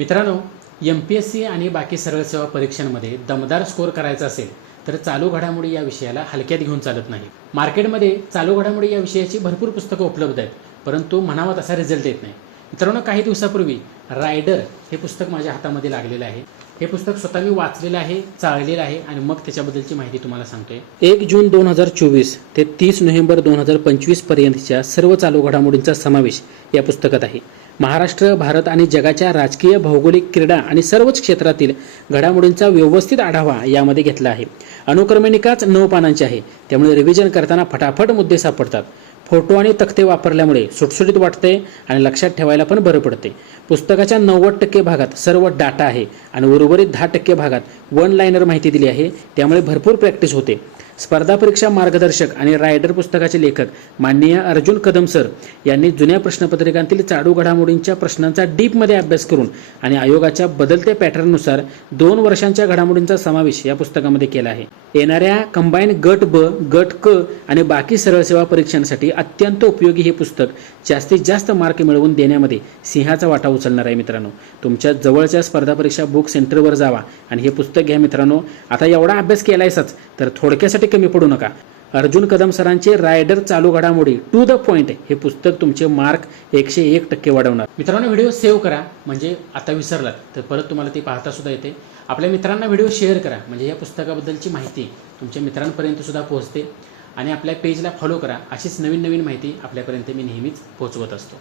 मित्रांनो, MPSC आणि बाकी सरळ सेवा परीक्षांमध्ये दमदार स्कोर करायचा असेल तर चालू घडामोडी या विषयाला हलक्यात घेऊन चालत नाही. मार्केटमध्ये चालू घडामोडी या विषयाची भरपूर पुस्तकं उपलब्ध आहेत, परंतु म्हणावा तसा रिझल्ट येत नाही. मित्रांनो, काही दिवसापूर्वी रायडर हे पुस्तक माझ्या हातामध्ये लागलेलं आहे. हे पुस्तक स्वतः मी वाचलेलं आहे, चाळलेलं आहे आणि मग त्याच्याबद्दलची माहिती तुम्हाला सांगतोय. 1 जून 2024 ते 30 नोव्हेंबर 2025 पर्यंतच्या सर्व चालू घडामोडींचा समावेश या पुस्तकात आहे. महाराष्ट्र, भारत आणि जगाच्या राजकीय, भौगोलिक, क्रीडा आणि सर्वच क्षेत्रातील घडामोडींचा व्यवस्थित आढावा यामध्ये घेतला आहे. अनुक्रमणिकाच 9 पानांची आहे, त्यामुळे रिव्हिजन करताना फटाफट मुद्दे सापडतात. फोटो आणि तक्ते वापरल्यामुळे सुटसुटीत वाटते आणि लक्षात ठेवायला पण बरं पडते. पुस्तकाच्या 90% भागात सर्व डाटा आहे आणि उर्वरित 10% भागात वन लाइनर माहिती दिली आहे, त्यामुळे भरपूर प्रॅक्टिस होते. स्पर्धा परीक्षा मार्गदर्शक आणि रायडर पुस्तकाचे लेखक माननीय अर्जुन कदम सर यांनी जुन्या प्रश्नपत्रिकांतील चालू घडामोडींच्या प्रश्नांचा डीपमध्ये अभ्यास करून आणि आयोगाच्या बदलत्या पॅटर्ननुसार 2 वर्षांच्या घडामोडींचा समावेश या पुस्तकामध्ये केला आहे. येणाऱ्या कंबाईन गट ब, गट क आणि बाकी सरळ सेवा परीक्षांसाठी अत्यंत उपयोगी हे पुस्तक जास्तीत जास्त मार्क मिळवून देण्यामध्ये सिंहाचा वाटा उचलणार आहे. मित्रांनो, तुमच्या जवळच्या स्पर्धा परीक्षा बुक सेंटरवर जावा आणि हे पुस्तक घ्या. मित्रांनो, आता एवढा अभ्यास केलायच तर थोडक्यासाठी कमी पडू नका. अर्जुन कदम सरांचे रायडर चालू घडामोडी टू द पॉइंट हे पुस्तक तुमचे मार्क 101% वाढवणार. मित्रांनो, व्हिडिओ सेव्ह करा, म्हणजे आता विसरलात तर परत तुम्हाला ती पाहता सुद्धा येते. आपल्या मित्रांना व्हिडिओ शेअर करा, म्हणजे या पुस्तकाबद्दलची माहिती तुमच्या मित्रांपर्यंत सुद्धा पोहोचते. आणि आपल्या पेजला फॉलो करा, अशीच नवीन नवीन माहिती आपल्यापर्यंत मी नेहमीच पोहोचवत असतो.